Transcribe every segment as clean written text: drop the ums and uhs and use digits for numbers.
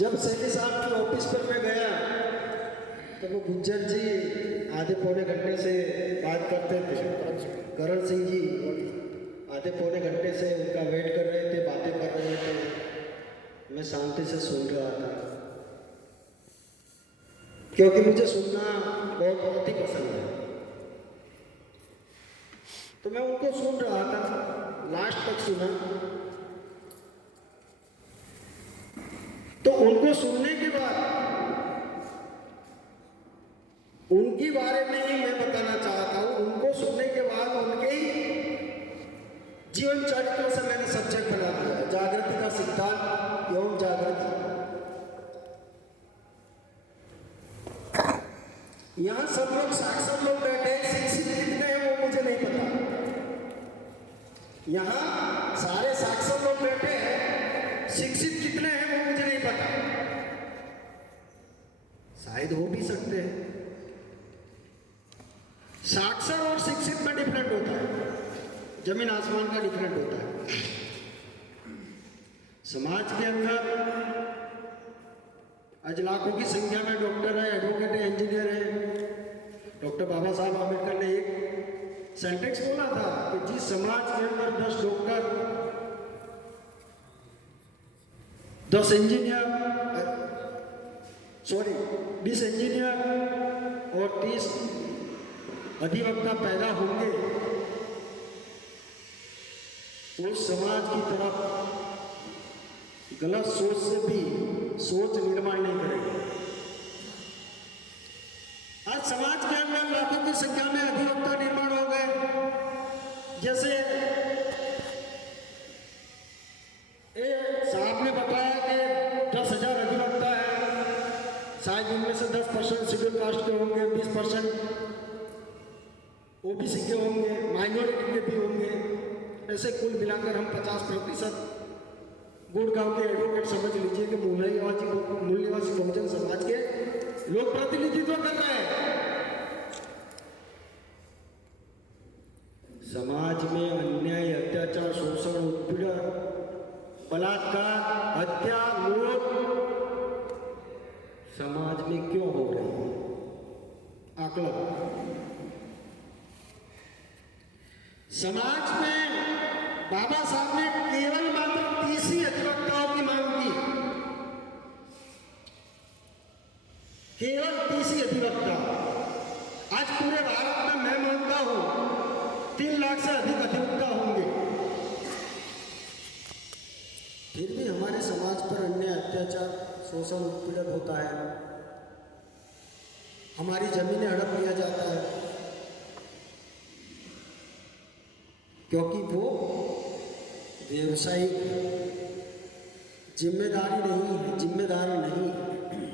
जब सैनी साहब के ऑफिस पर मैं गया तो वो गुज्जर जी आधे पौने घंटे से बात करते थे। करण सिंह जी आधे पौने घंटे से उनका वेट कर रहे थे, बातें कर रहे थे। मैं शांति से सुन रहा था क्योंकि मुझे सुनना बहुत ही पसंद है। तो मैं उनको सुन रहा था, लास्ट तक सुना। तो उनको सुनने के बाद उनके बारे में ही मैं बताना चाहता हूँ। उनको सुनने के बाद उनके ही जीवन चरित्र से मैंने सब्जेक्ट बना दिया, जागृति का सिद्धांत एवं जागृति। यहाँ सब लोग साक्षर लोग बैठे हैं, शिक्षित कितने हैं वो मुझे नहीं पता। यहाँ सारे साक्षर लोग बैठे हैं, शिक्षित कितने हैं वो मुझे नहीं पता। शायद हो भी सकते हैं। साक्षर और शिक्षित में डिफरेंट होता है, जमीन आसमान का डिफरेंट होता है। समाज के अंदर आज लाखों की संख्या में डॉक्टर है, एडवोकेट है, इंजीनियर है। डॉक्टर बाबा साहब आम्बेडकर ने एक सेंटेंस बोला था कि जिस समाज के अंदर 10 डॉक्टर, 10 इंजीनियर, 20 इंजीनियर और 30 अधिवक्ता पैदा होंगे, उस समाज की तरफ गलत सोच से भी सोच निर्माण नहीं करेगा। आज समाज के अंदर लाखों की संख्या में अधिवक्ता निर्माण हो गए। जैसे साहब ने बताया कि 10,000 अधिवक्ता है, शायद इनमें से 10% शेड्यूल कास्ट के होंगे, 20% ओबीसी के होंगे, माइनॉरिटी के भी होंगे। ऐसे कुल मिलाकर हम 50% गुड़गांव के एडवोकेट समझ लीजिए कि मूल निवासी बहुजन समाज के लोग प्रतिनिधित्व कर रहे हैं। समाज में अन्याय, अत्याचार, शोषण, उत्पीड़न, बलात्कार, हत्या, लूट समाज में क्यों हो रही है? आकलन। समाज में बाबा साहब ने केवल मात्र 30 ही अधिवक्ताओं की मांग की, केवल 30 ही अधिवक्ता। आज पूरे भारत में मैं मानता हूं 3 लाख से अधिक अधिवक्ता होंगे। फिर भी हमारे समाज पर अन्याय, अत्याचार, शोषण, उत्पीड़न होता है। हमारी जमीनें हड़प लिया जाता है क्योंकि वो व्यवसायिक जिम्मेदार नहीं है।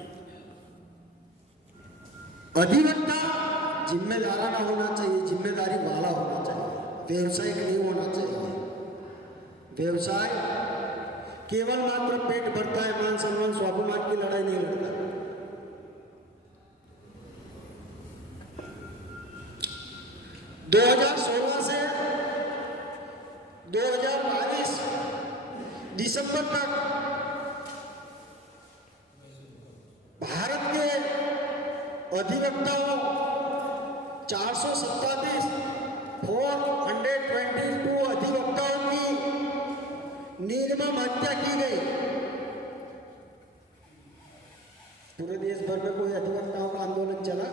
अधिवक्ता जिम्मेदाराना होना चाहिए, जिम्मेदारी वाला होना चाहिए, व्यवसायिक नहीं होना चाहिए। व्यवसाय केवल मात्र पेट भरता है, मान सम्मान स्वाभिमान की लड़ाई नहीं लड़ता। 2016 से 2022 दिसंबर तक भारत के अधिवक्ताओं 422 अधिवक्ताओं की निर्मम हत्या की गई। पूरे देश भर में कोई अधिवक्ताओं का आंदोलन चला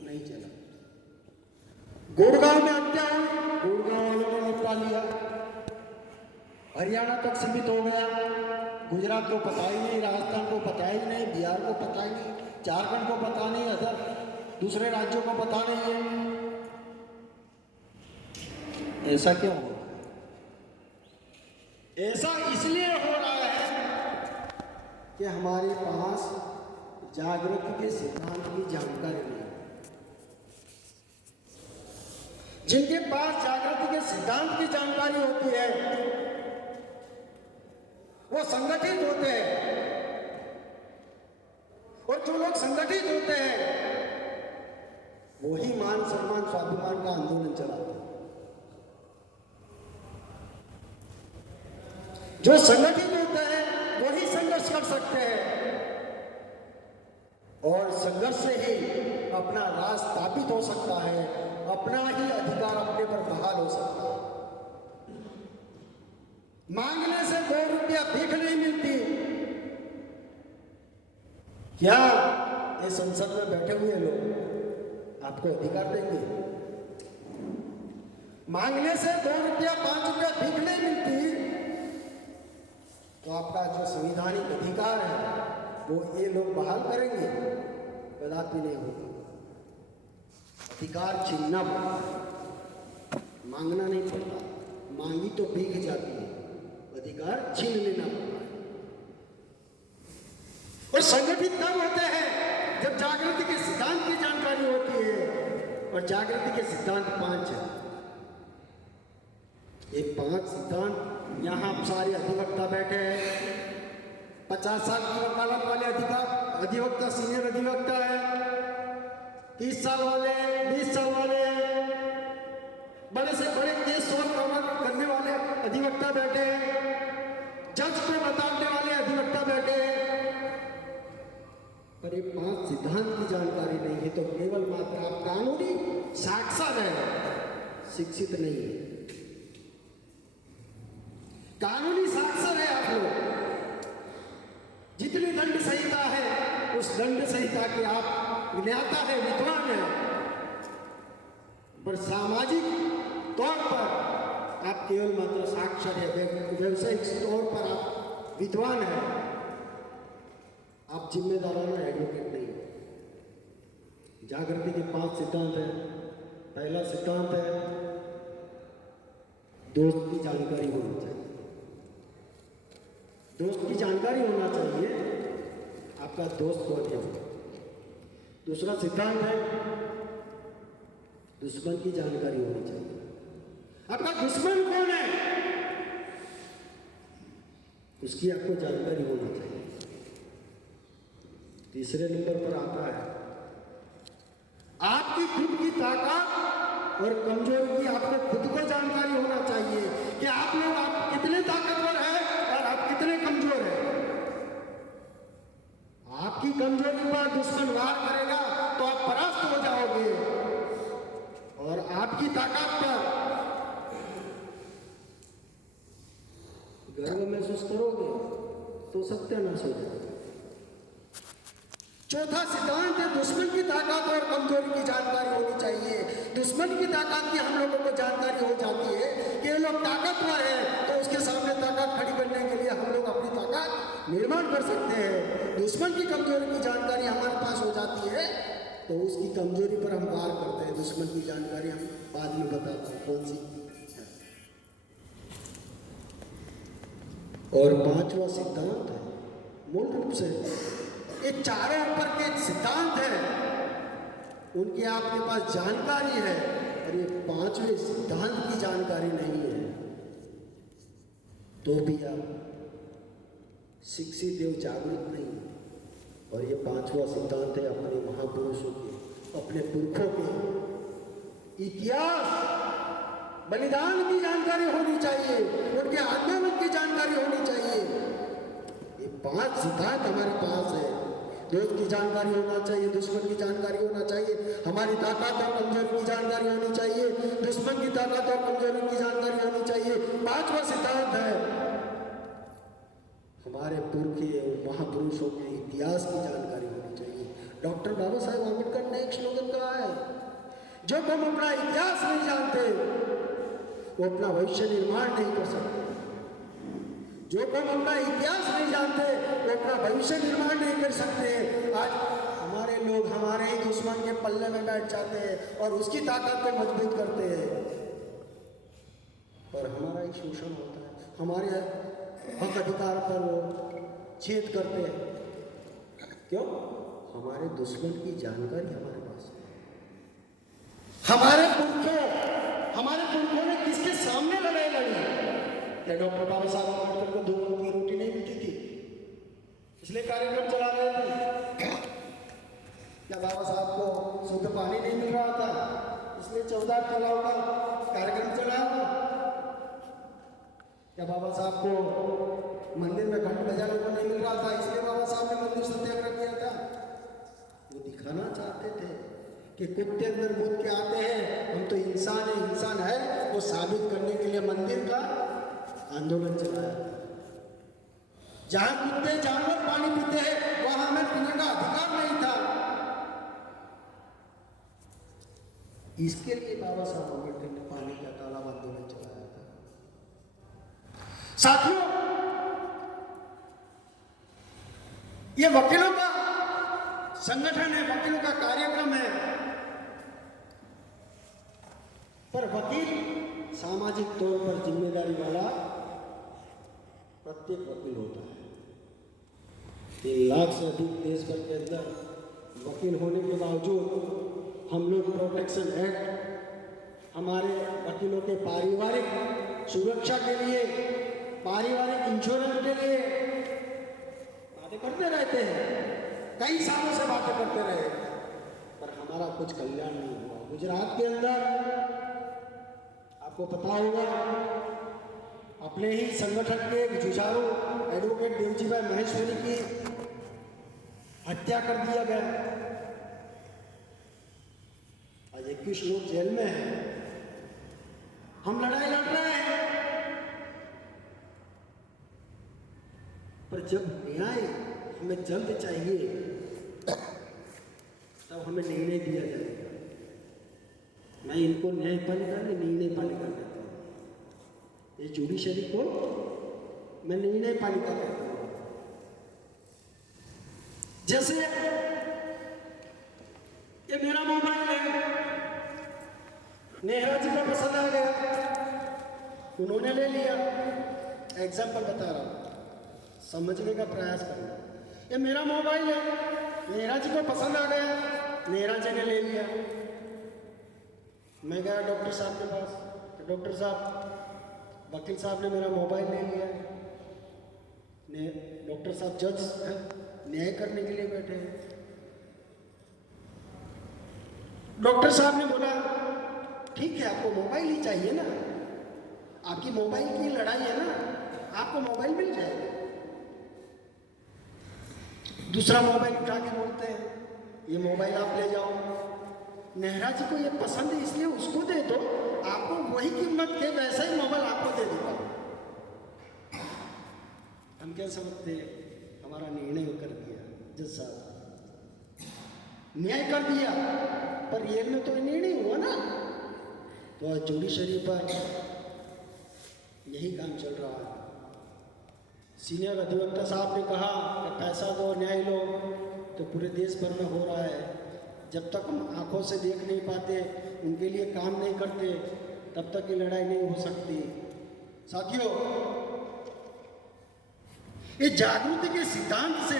नहीं चला। गुड़गांव में हत्या हुई, गुड़गांव वालों ने निपटा लिया। हरियाणा तक सीमित हो गया, गुजरात को पता ही नहीं, राजस्थान को पता ही नहीं, बिहार को पता ही नहीं, झारखंड को पता नहीं, अदर दूसरे राज्यों को पता नहीं है। ऐसा क्यों हो? ऐसा इसलिए हो रहा है कि हमारे पास जागृति के सिद्धांत की जानकारी नहीं। जिनके पास जागृति के सिद्धांत की जानकारी होती है वो संगठित होते हैं, और जो लोग संगठित होते हैं वही मान सम्मान स्वाभिमान का आंदोलन चलाते हैं। जो संगठित होता है वही संघर्ष कर सकते हैं और संघर्ष से ही अपना राज स्थापित हो सकता है, अपना ही अधिकार अपने पर बहाल हो सकता है। मांगने से 2 रुपया भीख नहीं मिलती। क्या ये संसद में बैठे हुए लोग आपको अधिकार देंगे? मांगने से 2 रुपया 5 रुपया भीख नहीं मिलती, तो आपका जो संवैधानिक अधिकार है वो ये लोग बहाल करेंगे? कदापि नहीं होगा। अधिकार छीनना पड़ता, मांगना नहीं पड़ता। मांगी तो भीख जाती है, अधिकार छीन लेना पड़ता है। और संगठित तब होते हैं जब जागृति के सिद्धांत की जानकारी होती है, और जागृति के सिद्धांत 5 है। ये 5 सिद्धांत यहाँ सारे अधिवक्ता बैठे हैं। 50 साल की वकालत वाले अधिवक्ता सीनियर अधिवक्ता है, 30 साल वाले, 20 साल वाले, बड़े से बड़े केस सॉल्व करने वाले अधिवक्ता बैठे हैं, जज को बताने वाले अधिवक्ता बैठे हैं। पर ये 5 सिद्धांत की जानकारी नहीं है, तो केवल मात्र आप कानूनी साक्षर है, शिक्षित नहीं है। कानूनी साक्षर है आप लोग। जितनी दंड संहिता है उस दंड संहिता के आप ज्ञाता है, विद्वान है, पर सामाजिक तौर पर आप केवल मात्र साक्षर है, व्यवसायिक तौर पर आप विद्वान है, आप जिम्मेदाराना एडवोकेट नहीं हो। जागृति के 5 सिद्धांत है। पहला सिद्धांत है दोस्त की जानकारी होनी चाहिए। दोस्त की जानकारी होना चाहिए, आपका दोस्त कौन है। दूसरा सिद्धांत है दुश्मन की जानकारी होनी चाहिए, आपका दुश्मन कौन है उसकी आपको जानकारी होना चाहिए। तीसरे नंबर पर आता है आपकी खुद की ताकत और कमजोरी की आपको खुद को जानकारी होना चाहिए कि आप लोग आप कितने ताकतवर हैं और आप कितने कमजोर हैं। आपकी कमजोरी पर दुश्मन वार करेगा तो आप परास्त हो जाओगे, और आपकी ताकत पर गर्व महसूस करोगे तो सत्यानाश हो जाएगा। चौथा सिद्धांत है दुश्मन की ताकत और कमजोरी की जानकारी होनी चाहिए। दुश्मन की ताकत की हम लोगों को जानकारी हो जाती है कि ये लोग ताकतवर है, तो उसके सामने ताकत खड़ी करने के लिए हम लोग अपनी ताकत निर्माण कर सकते हैं। दुश्मन की कमजोरी की जानकारी हमारे पास हो जाती है तो उसकी कमजोरी पर हम वार करते हैं। दुश्मन की जानकारी हम बाद में बताते हैं कौन सी। और 5वां सिद्धांत है मूल रूप से ये चारों ऊपर के सिद्धांत हैं, उनकी आपके पास जानकारी है, और ये 5वें सिद्धांत की जानकारी नहीं है तो भी आप शिक्षित एवं जागरूक नहीं है। और ये 5वां सिद्धांत है अपने महापुरुषों के, अपने पुरखों के इतिहास बलिदान की जानकारी होनी चाहिए, उनके आंदोलन की जानकारी होनी चाहिए। ये 5 सिद्धांत हमारे पास है। दोस्त की जानकारी होना चाहिए, दुश्मन की जानकारी होना चाहिए, हमारी ताकत और कमजोरी की जानकारी होनी चाहिए, दुश्मन की ताकत और कमजोरी की जानकारी होनी चाहिए। 5वां सिद्धांत है हमारे पुरखे और महापुरुषों के इतिहास की जानकारी होनी चाहिए। डॉक्टर बाबा साहेब आम्बेडकर ने एक स्लोगन कहा है, जब हम अपना इतिहास नहीं जानते वो अपना भविष्य निर्माण नहीं कर सकते। जो हम अपना इतिहास नहीं जानते वो अपना भविष्य निर्माण नहीं कर सकते। आज हमारे लोग हमारे ही दुश्मन के पल्ले में बैठ जाते हैं और उसकी ताकत को मजबूत करते हैं, पर हमारा ही शोषण होता है, हमारे हक अधिकार पर वो छेद करते हैं। क्यों? हमारे दुश्मन की जानकारी हमारे पास है। हमारे पुरखों ने किसके सामने लड़ाई लड़ी? क्या डॉक्टर बाबा साहब आम्बेडकर को 2 वक्त की रोटी नहीं मिलती थी इसलिए कार्यक्रम चला रहे थे? क्या बाबा साहब को शुद्ध पानी नहीं मिल रहा था इसलिए 14 तालाब का कार्यक्रम चला था? क्या बाबा साहब को मंदिर में घंट बजाने को नहीं मिल रहा था इसलिए दिखाना चाहते थे कि कुत्ते अंदर कूद के आते हैं, हम तो इंसान है, वो साबित करने के लिए मंदिर का आंदोलन चलाया था। जहां कुत्ते जानवर पानी पीते हैं वहां हमें पीने का अधिकार नहीं था। इसके लिए बाबा साहब अम्बेडकर ने पानी का तालाब आंदोलन चलाया था। साथियों, ये वकीलों का संगठन है, वकीलों का कार्यक्रम है, पर वकील सामाजिक तौर पर जिम्मेदारी वाला प्रत्येक वकील होता है। 3 लाख से अधिक देश भर के अंदर वकील होने के बावजूद हम लोग प्रोटेक्शन एक्ट, हमारे वकीलों के पारिवारिक सुरक्षा के लिए, पारिवारिक इंश्योरेंस के लिए बातें करते रहते हैं। कई सालों से बातें करते रहे, पर हमारा कुछ कल्याण नहीं हुआ। गुजरात के अंदर आपको पता होगा, अपने ही संगठन के एक जुझारू एडवोकेट देवजीभाई महेश्वरी की हत्या कर दिया गया। आज 21 लोग जेल में हैं। हम लड़ाई लड़ रहे हैं, पर जब न्याय हमें जल्द चाहिए तब हमें निर्णय दिया जाएगा। मैं इनको न्यायपालिका में निर्णय पालिका कहता हूँ, ये जुडिशरी को मैं निर्णय पालिका कहता हूँ। जैसे ये मेरा मोबाइल है, नेहरा जी को पसंद आ गया, उन्होंने ले लिया। एग्जाम्पल बता रहा हूँ, समझने का प्रयास करना। ये मेरा मोबाइल है, नेहरा जी को पसंद आ गया, नेहरा जी ने ले लिया। मैं गया डॉक्टर साहब के पास, तो डॉक्टर साहब, वकील साहब ने मेरा मोबाइल ले लिया। डॉक्टर साहब जज है, न्याय करने के लिए बैठे हैं। डॉक्टर साहब ने बोला, ठीक है, आपको मोबाइल ही चाहिए ना, आपकी मोबाइल की लड़ाई है ना, आपको मोबाइल मिल जाएगा। दूसरा मोबाइल उठा के बोलते हैं, ये मोबाइल आप ले जाओ, नेहरा जी को ये पसंद है इसलिए उसको दे दो, आपको वही कीमत के वैसा ही मोबाइल आपको दे देगा। हम क्या समझते हैं, हमारा निर्णय कर दिया, जज साहब न्याय कर दिया, पर जेल में तो निर्णय हुआ ना। तो आज जुडिशरी पर यही काम चल रहा है। सीनियर अधिवक्ता साहब ने कहा कि पैसा दो, न्याय लो, तो पूरे देश भर में हो रहा है। जब तक हम आंखों से देख नहीं पाते, उनके लिए काम नहीं करते, तब तक ये लड़ाई नहीं हो सकती। साथियों, ये जागृति के सिद्धांत से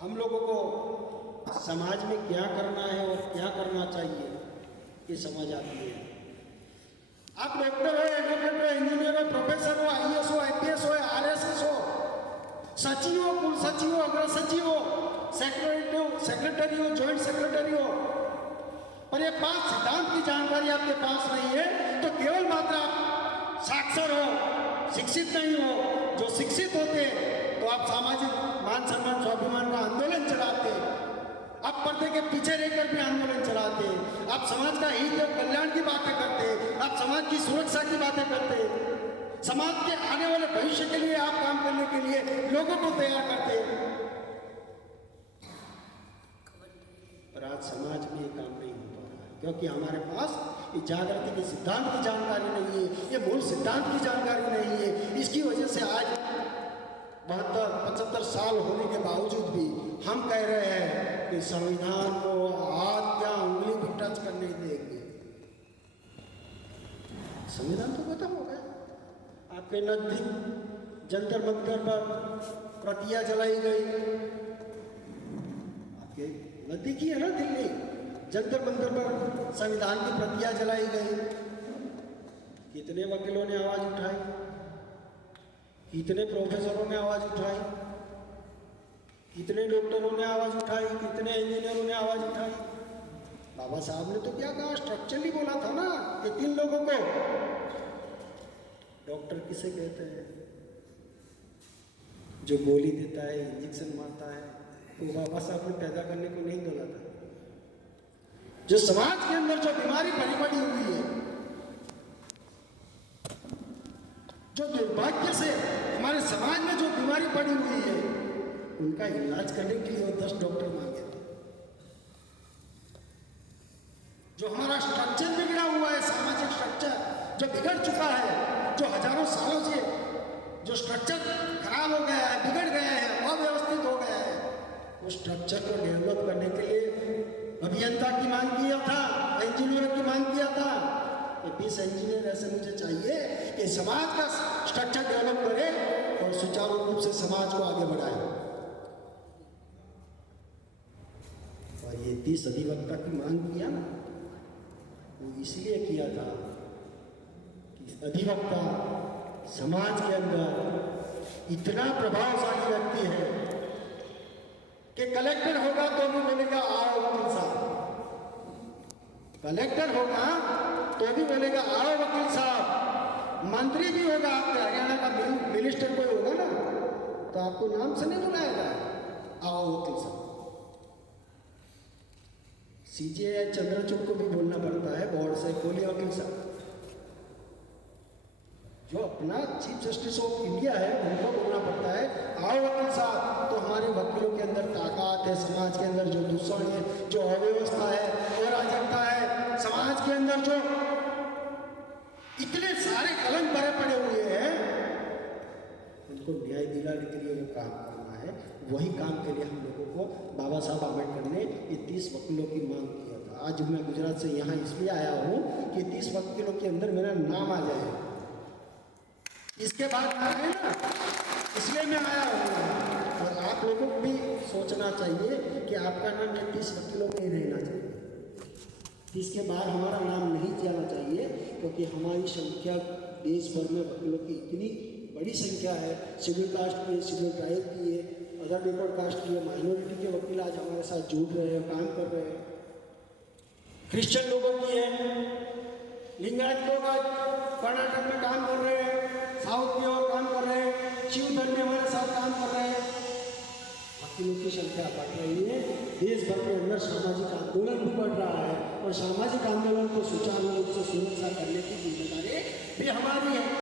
हम लोगों को समाज में क्या करना है और क्या करना चाहिए ये समझ आती है। आप डॉक्टर हो, एडवोकेट हो, इंजीनियर हो, प्रोफेसर हो, IAS हो, IPS हो, RSS हो, सचिव हो, कुल सचिव हो, अग्र सचिव हो, सेक्रेटरी हो, ज्वाइंट सेक्रेटरी हो, पर ये 5 सिद्धांत की जानकारी आपके पास नहीं है तो केवल मात्र आप साक्षर हो, शिक्षित नहीं हो। जो शिक्षित होते तो आप सामाजिक मान सम्मान स्वाभिमान का आंदोलन चलाते, आप पर्दे के पीछे रहकर भी आंदोलन चलाते, आप समाज का हित और कल्याण की बातें करते, आप समाज की सुरक्षा की बातें करते, समाज के आने वाले भविष्य के लिए आप काम करने के लिए लोगों को तैयार करते। पर आज समाज में ये काम नहीं हो पा रहा है, क्योंकि हमारे पास ये जागृति के सिद्धांत की जानकारी नहीं है, ये मूल सिद्धांत की जानकारी नहीं है। इसकी वजह से आज 72-75 साल होने के बावजूद भी हम कह रहे हैं कि संविधान को हाथ या उंगली भी टच करने देंगे। संविधान तो खत्म हो गया। आपके नजदीक जंतर मंतर पर प्रतियां जलाई गई, आपके नजदीक ही है ना दिल्ली, जंतर मंतर पर संविधान की प्रतियां जलाई गई। कितने वकीलों ने आवाज उठाई, कितने प्रोफेसरों ने आवाज उठाई, कितने डॉक्टरों ने आवाज उठाई, कितने इंजीनियरों ने आवाज उठाई। बाबा साहब ने तो क्या कहा, स्ट्रक्चरली बोला था ना कि 3 लोगों को। डॉक्टर किसे कहते हैं? जो गोली देता है, इंजेक्शन मारता है, वो बाबा साहब ने पैदा करने को नहीं बोला था। जो समाज के अंदर जो बीमारी भरी पड़ी हुई है, जो दुर्भाग्य से हमारे समाज में जो बीमारी पड़ी हुई है, उनका इलाज करने के लिए वो 10 डॉक्टर मांगे थे। जो हमारा स्ट्रक्चर बिगड़ा हुआ है, सामाजिक स्ट्रक्चर जो बिगड़ चुका है, जो हजारों सालों से जो स्ट्रक्चर खराब हो गया है, बिगड़ गया है, अव्यवस्थित हो गया है, उस स्ट्रक्चर को डेवलप करने के लिए अभियंता की मांग किया था, इंजीनियर की मांग किया था। 20 इंजीनियर ऐसे मुझे चाहिए कि समाज का स्ट्रक्चर डेवलप करे और सुचारू रूप से समाज को आगे बढ़ाए। और ये 30 अधिवक्ता की मांग किया ना, वो इसलिए किया था कि अधिवक्ता समाज के अंदर इतना प्रभावशाली व्यक्ति है कि कलेक्टर होगा तो भी बोलेगा आओ वकील साहब, कलेक्टर होगा तो भी बोलेगा आओ वकील साहब, मंत्री भी होगा, आपके हरियाणा का मिनिस्टर कोई होगा ना तो आपको नाम से नहीं बुलाएगा, आओ वकील साहब। सीजे चंद्रचूड़ को भी बोलना पड़ता है बोर्ड से, बोलिए वकील साहब। जो अपना चीफ जस्टिस ऑफ इंडिया है उनको बोलना पड़ता है आओ वकील साहब। तो हमारे वकीलों के अंदर ताकत है, समाज के अंदर जो दूषण है, जो अव्यवस्था है, अराजकता है, समाज के अंदर जो इतने सारे कलंक भरे पड़े हुए हैं, उनको न्याय दिलाने के लिए वो काम करना है। वही काम के लिए हम लोगों को बाबा साहब आम्बेडकर ने ये 30 वकीलों की मांग किया था। आज मैं गुजरात से यहाँ इसलिए आया हूँ कि 30 वकीलों के अंदर मेरा नाम आ जाए, इसके बाद आ गए ना, इसलिए मैं आया हूँ। और आप लोगों को भी सोचना चाहिए कि आपका नाम 30 वकीलों में ही रहना चाहिए, इसके बाद हमारा नाम नहीं जाना चाहिए, क्योंकि हमारी संख्या देश भर में वकीलों की इतनी बड़ी संख्या है। शेड्यूल कास्ट की है, शेड्यूल ट्राइब की है, अदर डिफॉल्ट कास्ट की है, माइनॉरिटी के वकील आज हमारे साथ जुड़ रहे हैं, काम कर रहे हैं, क्रिश्चियन लोगों की है, लिंगायत लोग आज कर्नाटक में काम कर रहे हैं, साउथ में और काम कर रहे हैं, शिव धर्म हमारे साथ काम कर रहे हैं। वकीलों की संख्या बढ़ रही है, देश भर के अंदर सामाजिक आंदोलन भी बढ़ रहा है और सामाजिक आंदोलन को सुचारू रूप से सुरक्षा करने की जिम्मेदारी भी हमारी है।